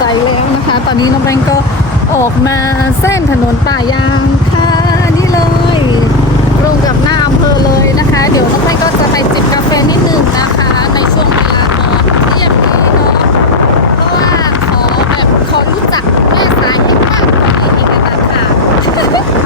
ใจแล้วนะคะ ตอนนี้น้องแบงก์ก็ออกมาเส้นถนนป่ายางค่ะนี่เลยตรงกับหน้าอำเภอเลยนะคะ เดี๋ยวน้องแบงก์ก็จะไปจิบกาแฟนิดนึงนะคะ ในช่วงเวลาตอนเที่ยงนี้เนาะเพราะว่าขอแบบขอรู้จักแม่สายให้มากกว่านี้อีกนะค่ะ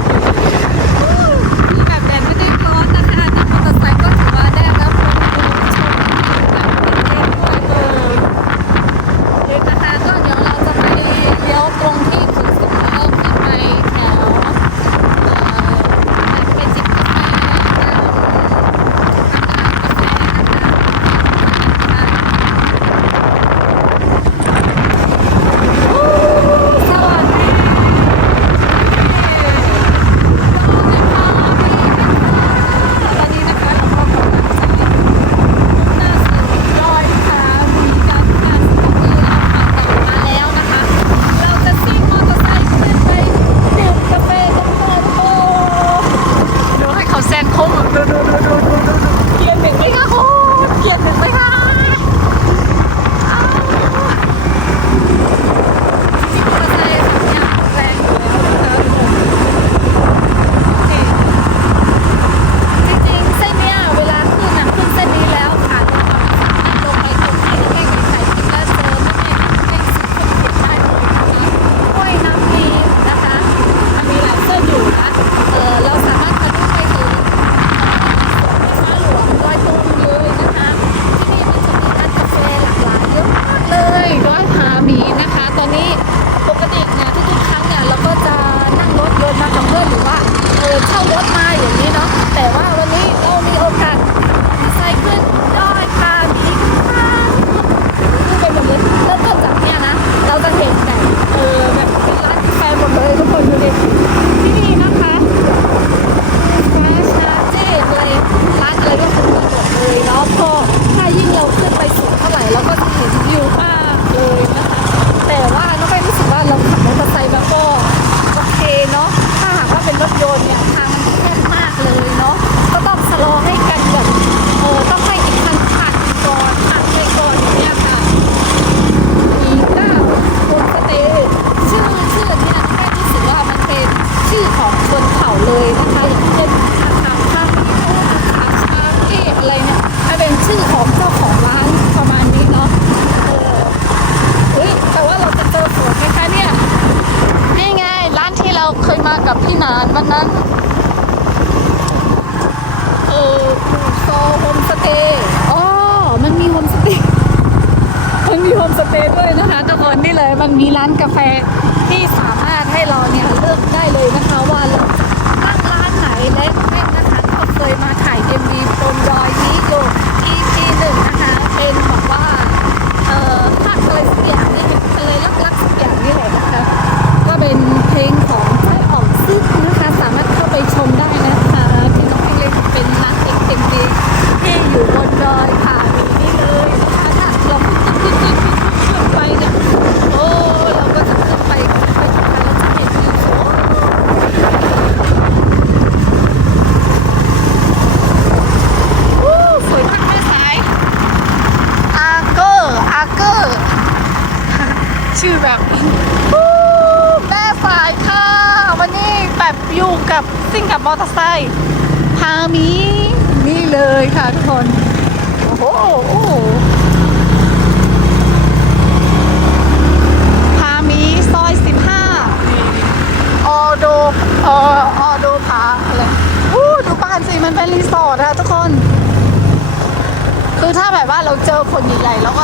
ใหญ่แล้วก็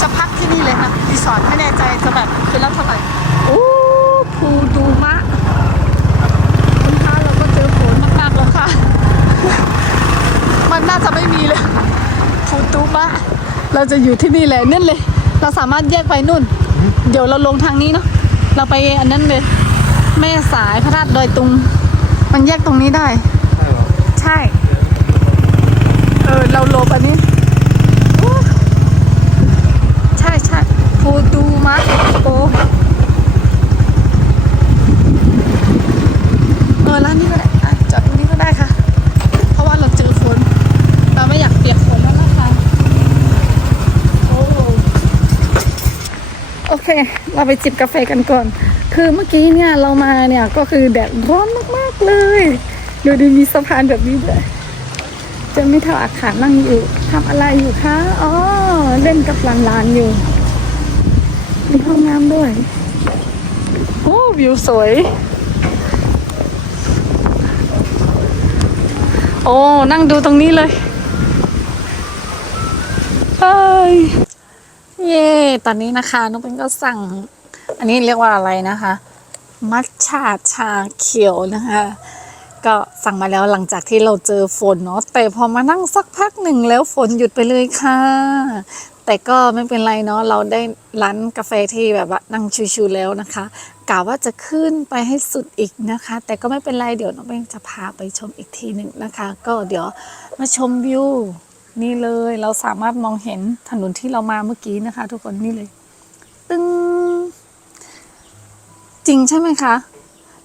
จะพักที่นี่เลยนะรีสอร์ทไม่แน่ใจจะแบบคืนละเท่าไหร่โอ้ภูดูมะคุณค่าเราก็เจอฝนมากๆแล้วค่ะ มันน่าจะไม่มีเลยภูดูมะ เราจะอยู่ที่นี่แหละนั่นเลย เราสามารถแยกไปนู่น เดี๋ยวเราลงทางนี้เนาะเราไปอันนั้นเลย แม่สายพระธาตุดอยตุง มันแยกตรงนี้ได้ ใช่ เออเราลบอันนี้ go ดูมาโอ้เออร้านนี้ก็ได้จอดตรงนี้ก็ได้ค่ะ เพราะว่าเราเจอฝนเราไม่อยากเปียกฝนแล้วนะคะ โอ้โอเค เราไปจิบกาแฟกันก่อน คือเมื่อกี้เนี่ยเรามาเนี่ยก็คือแดดร้อนมากๆเลยดูดีมีสะพานแบบนี้ด้วยจะไม่เท่าอาคารนั่งอยู่ทำอะไรอยู่คะ อ๋อ เล่นกับหลานๆอยู่ มีห้องน้ำด้วย โอ้วิวสวย โอ้ นั่งดูตรงนี้เลยไปเย่ตอนนี้นะคะน้องเป็นก็สั่ง อันนี้เรียกว่าอะไรนะคะ มัทฉาชาเขียวนะคะ ก็สั่งมาแล้วหลังจากที่เราเจอฝนเนาะแต่พอมานั่งสักพักหนึ่งแล้วฝนหยุดไปเลยค่ะ แต่ก็ไม่เป็นไรเนาะเราได้ร้านกาแฟที่แบบว่านั่งชิวๆแล้วนะคะกะว่าจะขึ้นไปให้สุดอีกนะคะ แต่ก็ไม่เป็นไรเดี๋ยวน้องเป้งจะพาไปชมอีกทีหนึ่งนะคะ ก็เดี๋ยวมาชมวิวนี่เลยเราสามารถมองเห็นถนนที่เรามาเมื่อกี้นะคะ ทุกคนนี่เลย ตึ้งจริงใช่ไหมคะ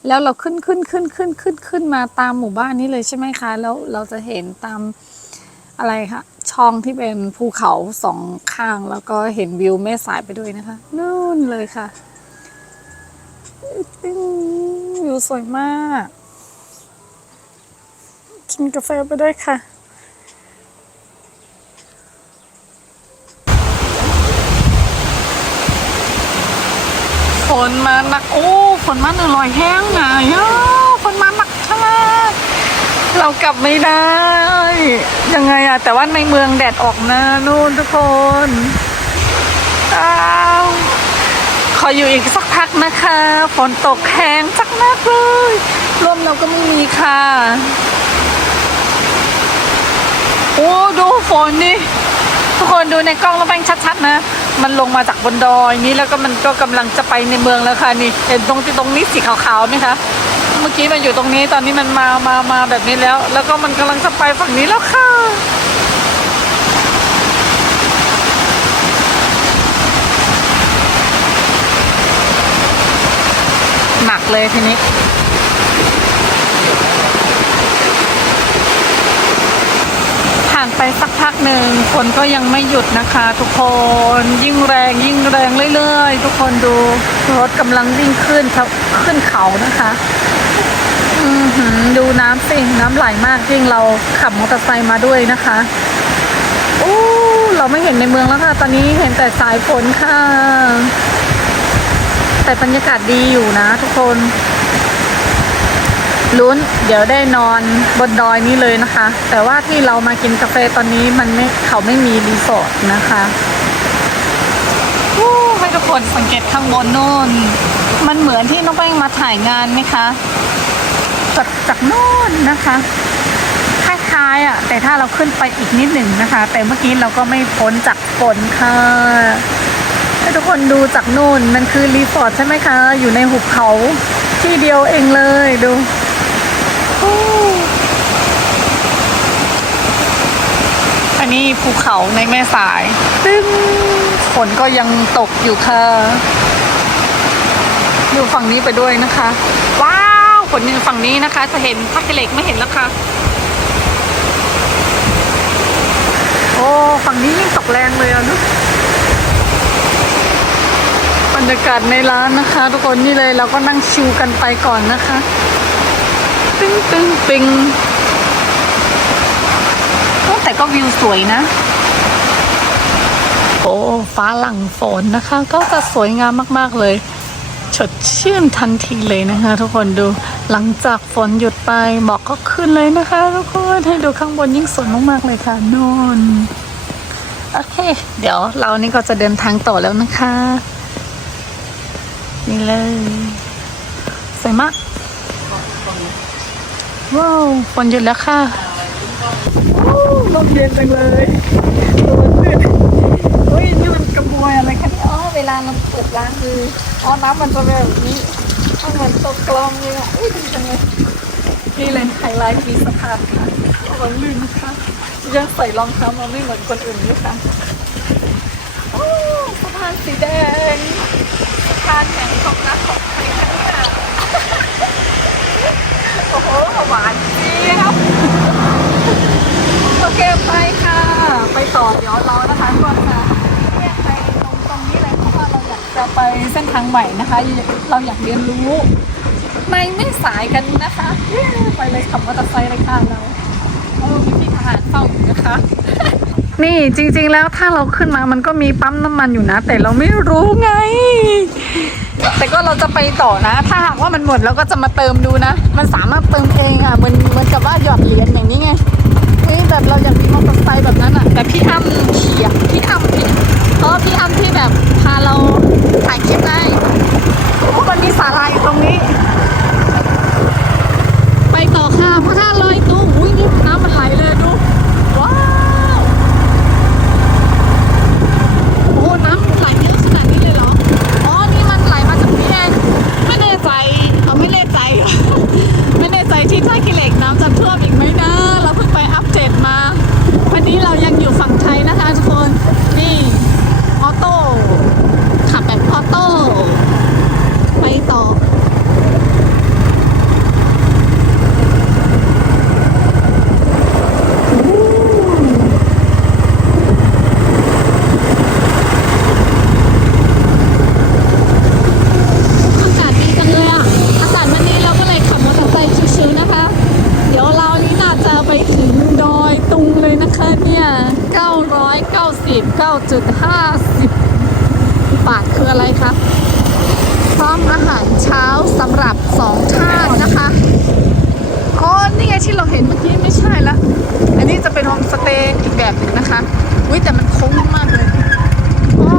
แล้วเราขึ้นขึ้นขึ้นขึ้นขึ้นขึ้นมาตามหมู่บ้านนี้เลยใช่ไหมคะ แล้วเราจะเห็นตามอะไรคะ ช่องที่เป็นภูเขาสองข้าง แล้วก็เห็นวิวแม่สายไปด้วยนะคะนู่นเลยค่ะตึ้งวิวสวยมาก กินกาแฟไปด้วยค่ะฝนมาหนักโอ้ฝนมาหนึ่งรอยแห้งนะย่าฝนมาหนักชะมัด เรากลับไม่ได้ ยังไงอะแต่ว่าในเมืองแดดออกนะนู่นทุกคนอ้าวขออยู่อีกสักพักนะคะฝนตกแห้งสักนักเลยร่มเราก็ไม่มีค่ะ โอ้ดูฝนนี่ทุกคนดูในกล้องแล้วแป้งชัด ๆ นะ มันลงมาจากบนดอยนี้แล้วก็มันก็กำลังจะไปในเมืองแล้วค่ะนี่ เห็นตรงที่ตรงนี้สีขาวๆไหมคะ เมื่อกี้มันอยู่ตรงนี้ตอนนี้มันมามามาแบบนี้แล้ว แล้วก็มันกำลังจะไปฝั่งนี้แล้วค่ะหนักเลยทีนี้านไปสักพักหนึ่งฝนก็ยังไม่หยุดนะคะ ทุกคนยิ่งแรงยิ่งแรงเรื่อยๆ ทุกคนดูรถกำลังวิ่งขึ้นครับขึ้นเขานะคะดูน้ำสิน้ำไหลมากยิ่งเราขับมอเตอร์ไซค์มาด้วยนะคะโอ้เราไม่เห็นในเมืองแล้วค่ะ ตอนนี้เห็นแต่สายฝนค่ะ แต่บรรยากาศดีอยู่นะ ทุกคน ลุ้นเดี๋ยวได้นอนบนดอยนี้เลยนะคะ แต่ว่าที่เรามากินกาแฟตอนนี้มันไม่เขาไม่มีรีสอร์ทนะคะวู้ให้ทุกคนสังเกตข้างบนโน่น มันเหมือนที่น้องแป้งมาถ่ายงานไหมคะจากจากโน่นนะคะคล้ายๆอะแต่ถ้าเราขึ้นไปอีกนิดหนึ่งนะคะ แต่เมื่อกี้เราก็ไม่พ้นจากฝนค่ะให้ทุกคนดูจากโน่นมันคือรีสอร์ทใช่ไหมคะ อยู่ในหุบเขาที่เดียวเองเลยดู อันนี้ภูเขาในแม่สายซึ่งฝนก็ยังตกอยู่ค่ะ อยู่ฝั่งนี้ไปด้วยนะคะ ว้าวฝนอยู่ฝั่งนี้นะคะ จะเห็นพักเหล็กไม่เห็นแล้วค่ะ โอ้ฝั่งนี้ยิ่งตกแรงเลยอะนุบรรยากาศในร้านนะคะ ทุกคนนี่เลยเราก็นั่งชิวกันไปก่อนนะคะ ตึ้งตึ้งตึงแต่ก็วิวสวยนะ โอ้ฟ้าหลังฝนนะคะ ก็จะสวยงามมากๆเลยสดชื่นทันทีเลยนะคะ ทุกคนดูหลังจากฝนหยุดไปหมอกก็ขึ้นเลยนะคะ ทุกคนให้ดูข้างบนยิ่งสวยมากๆเลยค่ะนนโอเค เดี๋ยวเรานี่ก็จะเดินทางต่อแล้วนะคะ นี่เลยสวยมาก ว้าวฝนหยุดแล้วค่ะลมเย็นจังเลยตัวขึ้นเฮ้ยนี่มันกระบวยอะไรคะเนี่ยอ๋อเวลาเราเปิดร้านคืออ๋อน้ำมันจะเป็นแบบนี้มันเหมือนตกกลองเลยอะอุ้ยดีจังเลยนี่เลยไฮไลท์มีสะพานค่ะระวังลื่นนะคะยังใส่รองเท้ามาไม่เหมือนคนอื่นด้วยค่ะโอ้สะพานสีแดงสะพานแห่งความรักของใครคะเนี่ย โอ้โหหวานเจี๊ยบโอเคไปค่ะ ไปต่อเดี๋ยวเรานะคะก่อนค่ะไปตรงตรงนี้เลยเพราะว่าเราอยากจะไปส้นทางใหม่นะคะ เราอยากเรียนรู้ไม่ไม่สายกันนะคะ ไปเลยขับมอเตอร์ไซค์เลยค่ะเราเออมีพี่ทหารเฝ้าอยู่นะคะนี่จริงๆแล้วถ้าเราขึ้นมามันก็มีปั๊มน้ำมันอยู่นะ แต่เราไม่รู้ไง แต่ก็เราจะไปต่อนะ ถ้าหากว่ามันหมดเราก็จะมาเติมดูนะ มันสามารถเติมเองอะเหมือนเหมือนกับว่าหยอดเหรียญอย่างนี้ไงเฮ้ยแบบเราอยากมีมอเตอร์ไซค์แบบนั้นอะ แต่พี่อ้ำขี่อะพี่อ้ำพี่เพราะพี่อ้ำที่แบบพาเราถ่ายคลิปได้โอ้มันมีสาลาอยู่ตรงนี้ ไปต่อค่ะพระธาตุลอยตุ้งอุ้ยนี่น้ำมันไหลเลยดูว้าว โอ้น้ำไหลเยอะขนาดนี้เลยเหรอ อ๋อ นี่มันไหลมาจากนี่เองไม่แน่ใจเอาไม่แน่ใจ ไม่แน่ใจที่ท่ากิเหล็กน้ำจะท่วมอีกไหมนะ เราเพิ่งไปอัปเดตมา วันนี้เรายังอยู่ฝั่งไทยนะคะทุกคน นี่ ออโต้ขับแบบออโต้ ไปต่อ อากาศดีจังเลยอะ อากาศวันนี้เราก็เลยขับมอเตอร์ไซค์ชิวๆนะคะ เดี๋ยวเรานี่น่าจะไปถึงดอยตุงเลยนะคะเนี่ย 990 9.50 บาทคืออะไรคะ พร้อมอาหารเช้าสำหรับสองท่านนะคะ อ๋อ นี่ไงที่เราเห็นเมื่อกี้ไม่ใช่ละ อันนี้จะเป็นโฮมสเตย์อีกแบบหนึ่งนะคะ อุ้ยแต่มันโค้งมากๆเลย อ๋อ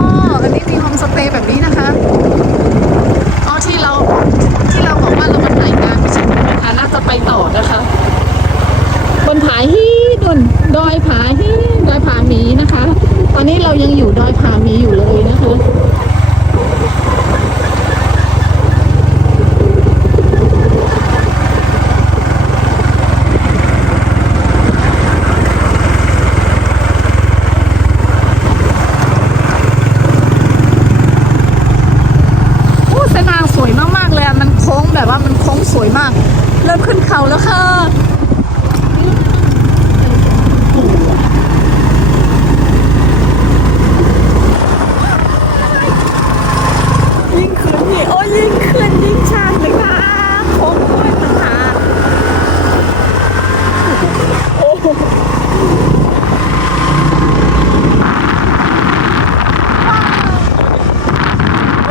อันนี้มีโฮมสเตย์แบบนี้นะคะ อ๋อที่เราที่เราบอกว่าเรามันไหลงานไม่ใช่ไหมคะน่าจะไปต่อนะคะ บนผาฮีดุนดอยผาฮีดอยผาหมีนะคะ ต อนนี้เรายังอยู่ดอยผามีอยู่เลยนะคะ โอ้เส้นทางสวยมาก ๆ เลยอะมันโค้งแบบว่ามันโค้งสวยมาก เริ่มขึ้นเขาแล้วค่ะ ยิ่งขึ้นนี่โอ้ยิ่งขึ้นยิ่งชันเลยค่ะโค้งด้วยนะคะโอ้โห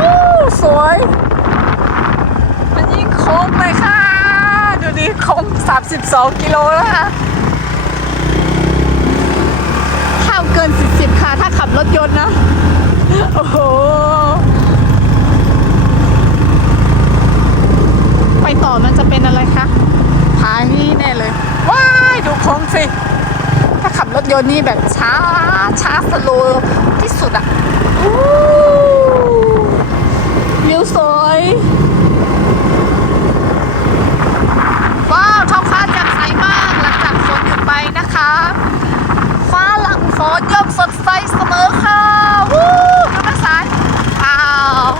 อู้สวย มันยิ่งโค้งไปค่ะ ดูดิโค้ง 32 กิโลแล้วค่ะห้ามเกิน 40 ค่ะ ถ้าขับรถยนต์นะ โอ้โห ไปต่อมันจะเป็นอะไรคะผานี่แน่เลย ว้าย ดูโค้งสิ ถ้าขับรถยนต์นี่แบบช้า ช้าสโลว์ที่สุดอะอู้วิวสวยว้าวท้อง นหยุดไปนะคะฟ้าหลังฝนย่อมสดใสเสมอค่ะวู้ดูนะสายอ้าว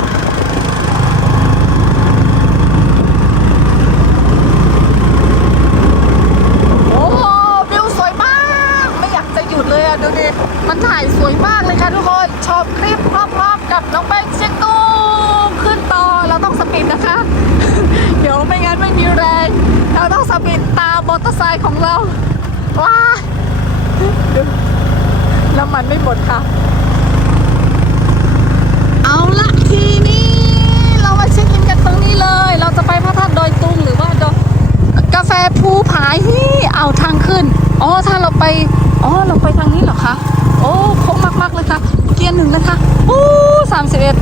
โอ้วิวสวยมาก ไม่อยากจะหยุดเลยอะดูดิ มันถ่ายสวยมากเลยค่ะทุกคน ชอบคลิปพร้อมๆกับน้องแป้งเชียงตูมขึ้นต่อ เราต้องสปีดนะคะ เดี๋ยวไม่งั้นไม่มีแรง เราต้องสปีดตามมอเตอร์ไซค์ของเรา ว้าดูน้ำมันไม่หมดค่ะ เอาละทีนี้เรามาเช็คอินกันตรงนี้เลย เราจะไปพระธาตุดอยตุงหรือว่าดอยกาแฟภูผาฮี่เอาทางขึ้น อ๋อ ถ้าเรา ไปอ๋อเราไปทางนี้เหรอคะโอ้โค้งมากๆเลยค่ะ เกียร์หนึ่งเลยค่ะโอ้สามสิบเอ็ด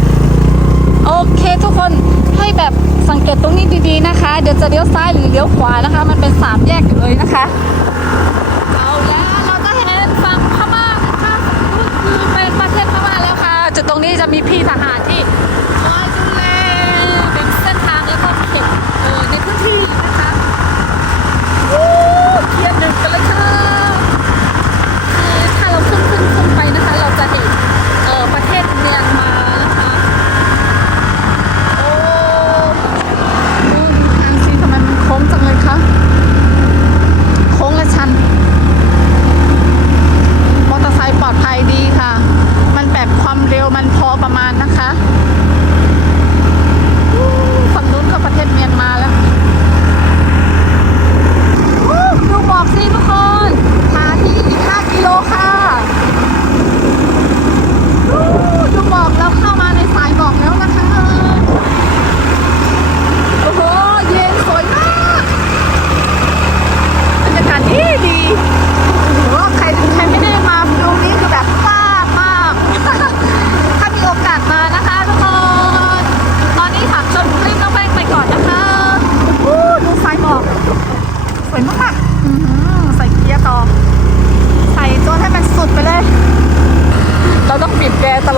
โอเคทุกคนให้แบบสังเกตตรงนี้ดีๆนะคะ เดี๋ยวจะเลี้ยวซ้ายหรือเลี้ยวขวานะคะ มันเป็นสามแยกอยู่เลยนะคะเอาแล้วเราจะเห็นฝั่งพม่านะคะคือเป็นประเทศพม่าแล้วค่ะจุดตรงนี้จะมีพี่ทหารที่คอยดูแลเป็นเส้นทางแล้วก็เก็บเออในพื้นที่นะคะวู้เกียร์หนึ่งกันเลยค่ะคือถ้าเราขึ้นขึ้นขึ้นไปนะคะ เราจะเห็นเออประเทศเมียนมานะคะ โอ้โอ้ดูทางสิทำไมมันโค้งจังเลยคะ โค้งและชัน มอเตอร์ไซค์ปลอดภัยดีค่ะ มันแบบความเร็วมันพอประมาณนะคะ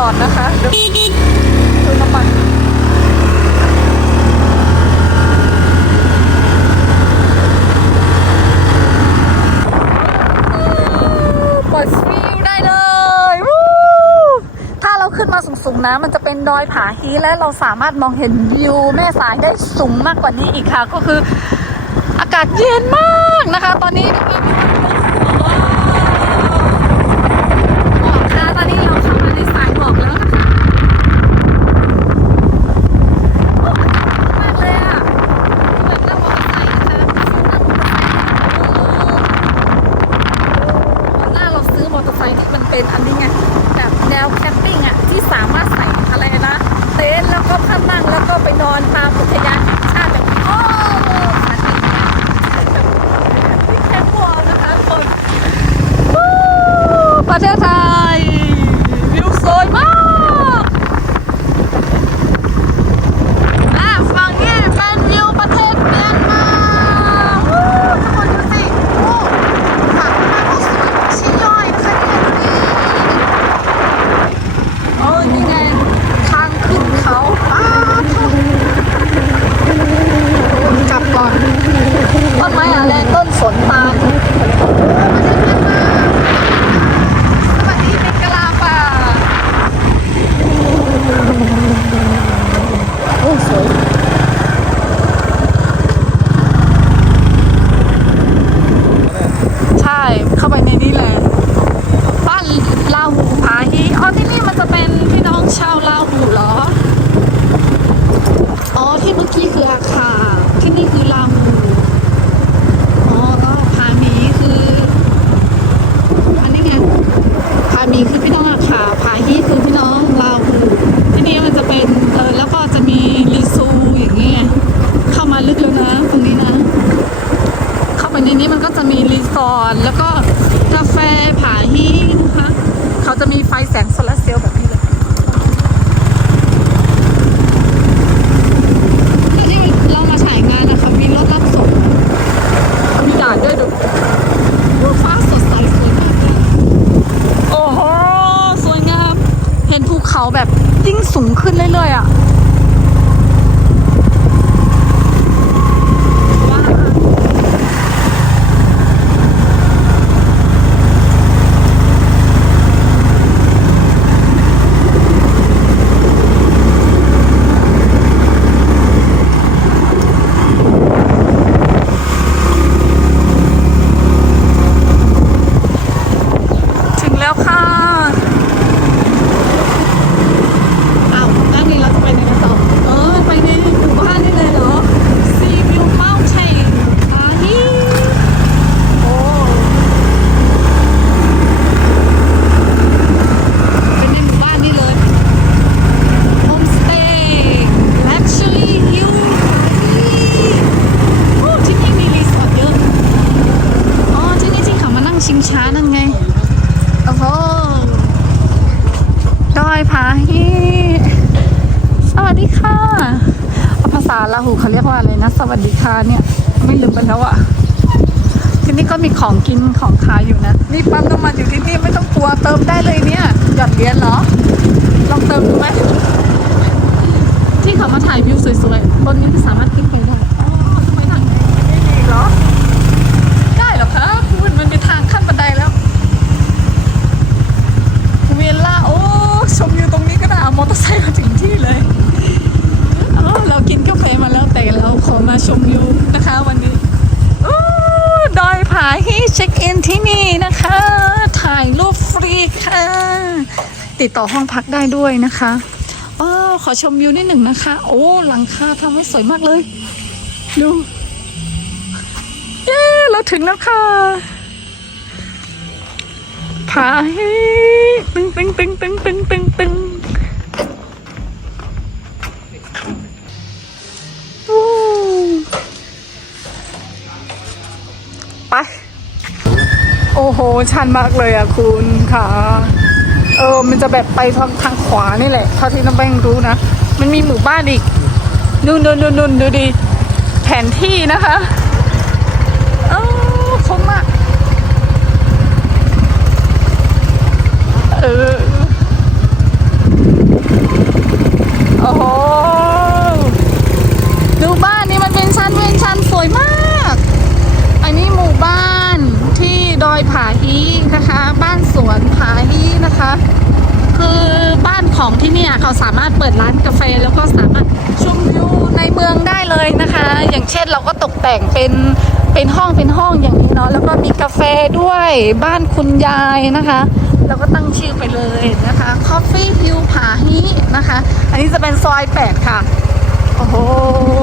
ก่อนนะคะเดี๋ยวดูน้ำมัน ปล่อยฟิวได้เลยวู้ถ้าเราขึ้นมาสูงๆนะ มันจะเป็นด อยผาฮีและเราสามารถมองเห็นวิวแม่สายได้สูงมากกว่านี้อีกค่ะ ก็คืออากาศเย็นมากนะคะ ตอนนี้หมอกค่ะตอนนี้เราเข้ามาในสายหมอกแล้วนะคะโอ้อากาศดีมากเลยอะแบบนั่งมอเตอร์ไซค์นะคะนั่งมอเตอร์ไซค์หน้าเราซื้อมอเตอร์ไซค์ที่มันเป็นอันนี้ไงแบบแนวแคมปิ้งอะที่สามารถใส่อะไรนะเต็นท์แล้วก็ผ้านั่งแล้วก็ไปนอนตามอุทยานแห่งชาติแบบโอ้ขาติดที่แคมป์วอลนะคะทุกคนวู้ประเทศไทยวิวสวยมาก อะฝั่งนี้เป็นวิวประเทศเมียนมาวู้ทุกคนดูสิโอ้ฝั่งมันก็สวยชิ้นย่อยนะคะเนี่ยโอ้ยนี่ไงทางขึ้นเขาอ้าวกลับก่อนต้นไม้อะไรต้นสนตาลสวัสดีมิกลาป่าโอ้สวย ใช่ เข้าไปในนี้เลย บ้านลาหูผาฮีอ๋อที่นี่มันจะเป็นพี่น้องชาวลาหูเหรอ อ๋อที่เมื่อกี้คืออาคา ที่นี่คือลาหู อ๋อก็ผาหมีคือ อันนี้ไงผาหมีคือพี่น้องอาคาผาฮีคือพี่น้องลาหู ที่นี่มันจะเป็นเออแล้วก็จะมีรีซูอย่างเงี้ยเข้ามาลึกแล้วนะตรงนี้นะ เข้าไปในี้มันก็จะมีรีสอร์ทแล้วก็กาแฟผาฮีนะคะเขาจะมีไฟแสงโซลาร์เซลล์แบบนี้เลยแล้วที่เรามาถ่ายงานนะคะมีรถรับส่งมีด่านด้วยดูดูฟ้าสดใสสวยมากเลยโอ้โห สวยงาม เห็นภูเขาแบบยิ่งสูงขึ้นเรื่อยๆอะว้าว ถึ งแล้วค่ะ อ้าวด้านนี้เราจะไปไหนกันต่อ เออ ไปในหมู่บ้านนี่เลยเหรอ Sea View Mountain อาฮีโอ้ เป็นในหมู่บ้านนี่เลย Homestay Luxury Hill โอ้ที่นี่มีรีสอร์ทเยอะ อ๋อ ที่นี่ที่เขามานั่งชิงช้านั่นไง โอ้โห ดอยผาฮีสวัสดีค่ะเอาภาษาลาหูเขาเรียกว่าอะไรนะ สวัสดีค่ะเนี่ย ไม่ลืมไปแล้วอะที่นี่ ก็มีของกินของขายอยู่นะ นี่ปั๊มน้ำมันอยู่ที่นี่ไม่ต้องกลัวเติมได้เลยเนี่ยหยอดเหรียญเหรอ ลองเติมดูไหมที่เขามาถ่ายวิวสวยๆบนนี้สามารถขึ้นไปได้อ๋อทำไมทางนี้ไม่มีเหรอ ได้เหรอคะคุณมันเป็นทางขั้นบันไดแล้วเวลาโอ้ชมวิวตรงนี้ก็ได้เอามอเตอร์ไซค์มาถึงที่เลยเออเรากินกาแฟมาแล้วแต่เราขอมาชมวิวนะคะวันนี้โอ้ ดอยผาฮีเช็คอินที่นี่นะคะ ถ่ายรูปฟรีค่ะ ติดต่อห้องพักได้ด้วยนะคะอ๋อขอชมวิวนิดหนึ่งนะคะ โอ้หลังคาทำไว้สวยมากเลย ดูเย้เราถึงแล้วค่ะผาฮีตึงตึงตึงตึงตึงตึงตึง โอ้โห ชันมากเลยอะคุณค่ะ เออ มันจะแบบไปทางทางขวานี่แหละเท่าที่น้ำแป้งรู้นะ มันมีหมู่บ้านอีกนู่นนู่นนู่นดูดีแผนที่นะคะเออคมมากเออโอ้โหดูบ้านนี้มันเป็นชั้นเป็นชั้นสวยมาก อันนี้หมู่บ้าน อยผาฮีนะคะ บ้านสวนผาฮีนะคะ คือบ้านของที่นี่เขาสามารถเปิดร้านกาแฟแล้วก็สามารถชมวิวในเมืองได้เลยนะคะ อย่างเช่นเราก็ตกแต่งเป็นเป็นห้องเป็นห้องอย่างนี้เนาะแล้วก็มีกาแฟด้วยบ้านคุณยายนะคะเราก็ตั้งชื่อไปเลยนะคะ Coffee Hill ผาฮีนะคะ อันนี้จะเป็นซอย 8 ค่ะ โอ้โห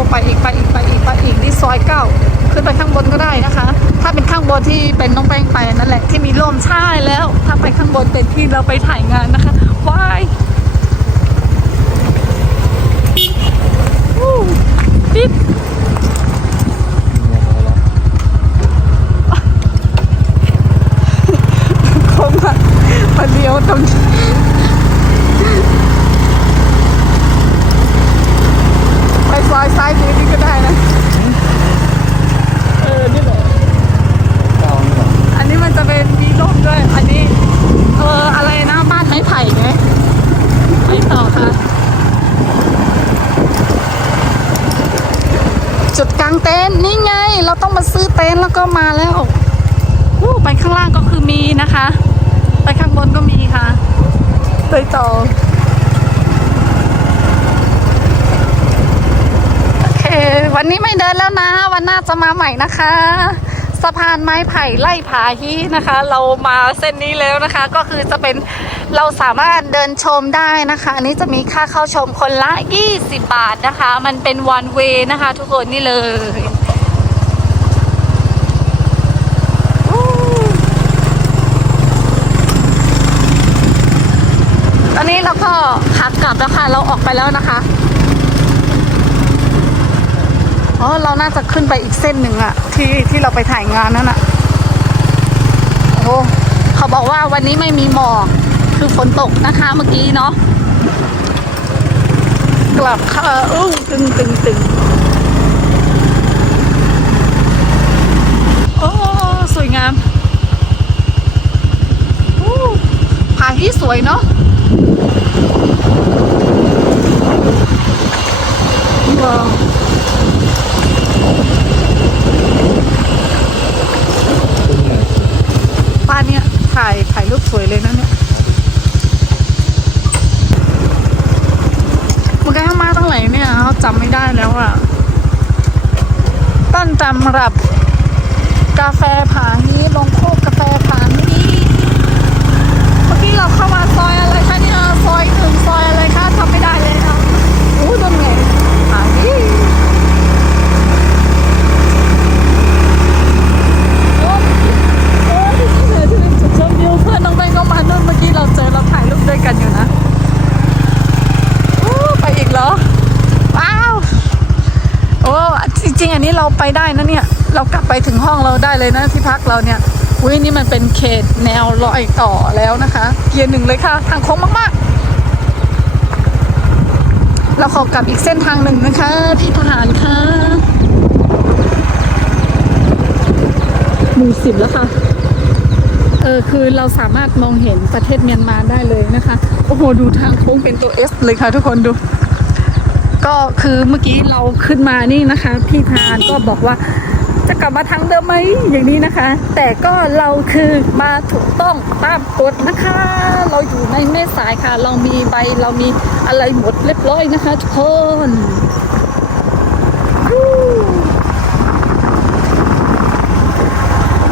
ไปอีกไปอีกไปอีกไปอีกนี่ซอยเก้าขึ้นไปข้างบนก็ได้นะคะ ถ้าเป็นข้างบนที่เป็นน้องแป้งไปนั่นแหละที่มีร่มใช่แล้ว ถ้าไปข้างบนเป็นที่เราไปถ่ายงานนะคะว้ายอู้ปิ๊บคงมามาเลี้ยวตรง ไปซอยซ้ายมือนี่ก็ได้นะ เออ นี่แหละอันนี้มันจะเป็นมีร่มด้วย อันนี้ เออ อะไรนะ บ้านไม้ไผ่ไงไปต่อค่ะ จุดกลางเต็นท์นี่ไง เราต้องมาซื้อเต็นท์แล้วก็มาแล้วอู้ไปข้างล่างก็คือมีนะคะ ไปข้างบนก็มีค่ะไปต่อ โอเค วันนี้ไม่เดินแล้วนะ วันหน้าจะมาใหม่นะคะ สะพานไม้ไผ่ไล่ผาฮีนะคะ เรามาเส้นนี้แล้วนะคะ ก็คือจะเป็นเราสามารถเดินชมได้นะคะ อันนี้จะมีค่าเข้าชมคนละ 20 บาทนะคะ มันเป็น one way นะคะ ทุกคนนี่เลยอู้ตอนนี้เราก็ขากลับแล้วค่ะ เราออกไปแล้วนะคะ อ๋อเราน่าจะขึ้นไปอีกเส้นหนึ่งอะที่ที่เราไปถ่ายงานนั่นอะโอ้เขาบอกว่าวันนี้ไม่มีหมอกคือฝนตกนะคะเมื่อกี้เนาะกลับค่ะอู้ตึงตึงตึงโอ้สวยงามอู้ผาที่สวยเนาะว้าว ป้านเนี่ย ถ่ายถ่ายรูปสวยเลยนะเนี่ยมันก็ให้มาตั้งไหนเนี่ยเขาจำไม่ได้แล้วอะต้นตำรับ กาแฟผานี้ลงโคกกาแฟผานี้เมื่อกี้เราเข้ามาซอยอะไรคะเนี่ยซอยหนึ่งซอยอะไรคะจำไม่ได้เลยนะอู้โดนไงผานี้ โอ้โอ้ที่นี่เลยที่เป็นจุดชมวิวเพื่อนน้องแบงก็มานู่นเมื่อกี้เราเจอเราถ่ายรูปด้วยกันอยู่นะโอ้ไปอีกเหรอ ว้าว โอ้จริงๆ อันนี้เรา ไปได้นะเนี่ย เรากลับไปถึงห้องเราได้เลยนะที่พักเราเนี่ยอุ้ยนี่มันเป็นเขตแนวรอยต่อแล้วนะคะ เกียร์หนึ่งเลยค่ะ ทางโค้งมากๆ เราขอกลับอีกเส้นทางหนึ่งนะคะ พี่ทหารค่ะหมู่สิบแล้วค่ะเออคือเราสามารถมองเห็นประเทศเมียนมาได้เลยนะคะ โอ้โห ดูทางโค้งเป็นตัว S เลยค่ะทุกคนดู ก็คือเมื่อกี้เราขึ้นมานี่นะคะ พี่ทานก็บอกว่าจะกลับมาทางเดิมไหมอย่างนี้นะคะ แต่ก็เราคือมาถูกต้องตามกฎนะคะ เราอยู่ในแม่สายค่ะ เรามีใบเรามีอะไรหมดเรียบร้อยนะคะทุกคน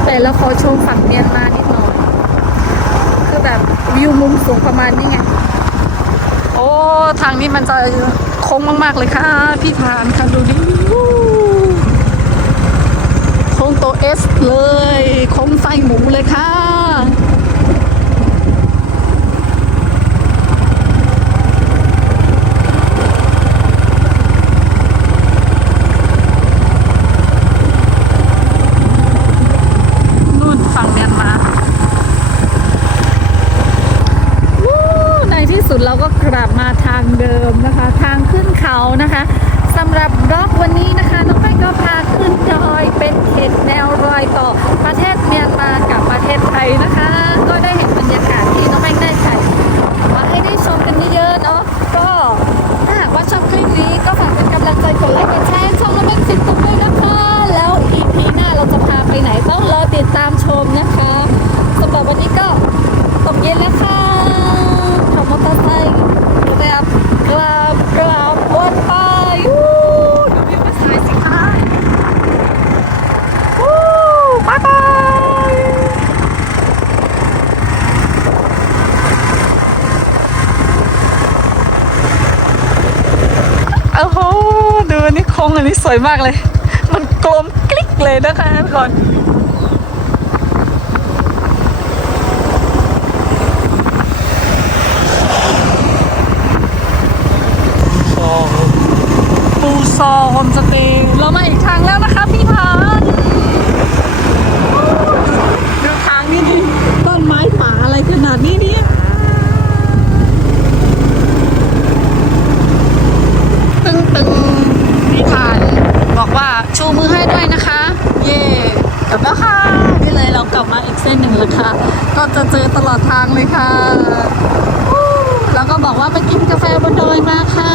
แต่เราขอชมฝั่งเมียนมานิดหน่อยคือแบบวิวมุมสูงประมาณนี้ไงโอ้ทางนี้มันจะ ค้งมาก ๆ เลยค่ะ พี่ทานค่ะดูดิโค้งตัวเอสเลยโค้งไส้หมูเลยค่ะ นู่นฝั่งเมียนมา วู้ในที่สุดเราก็กลับมาทางเดิม นะคะ ทางขึ้นเขานะคะสำหรับบล็อกวันนี้นะคะน้องแป้งก็พาขึ้นดอยเป็นเขตแนวรอยต่อประเทศเมียนมากับประเทศไทยนะคะ ก็ได้เห็นบรรยากาศที่น้องแป้งได้ถ่ายมาให้ได้ชมกันเยอะๆเนาะก็ถ้าหากว่าชอบคลิปนี้ก็ฝากเป็นกำลังใจกดไลค์กดแชร์ช่องน้องแป้งสิบตุ๊กด้วยนะคะ แล้ว EP หน้าเราจะพาไปไหนต้องรอติดตามชมนะคะสำหรับวันนี้ก็ตกเย็นแล้วค่ะ ลับลัปอู้ดูวิวมัสวยสิคะอู้บายบายโอ้โหดูอันนี้คงอันนี้สวยมากเลย มันกลมกลิ๊กเลยนะคะทุกคน มาอีกทางแล้วนะคะพี่พานดูทางนี่ดิต้นไม้ป่าอะไรขนาดนี้เนี่ยตึงตึงพี่พานบอกว่าชูมือให้ด้วยนะคะ เย่กลับแล้วค่ะนี่เลยเรากลับมาอีกเส้นหนึ่งแล้วค่ะ ก็จะเจอตลอดทางเลยค่ะแล้วก็บอกว่าไปกินกาแฟบนดอยมาค่ะ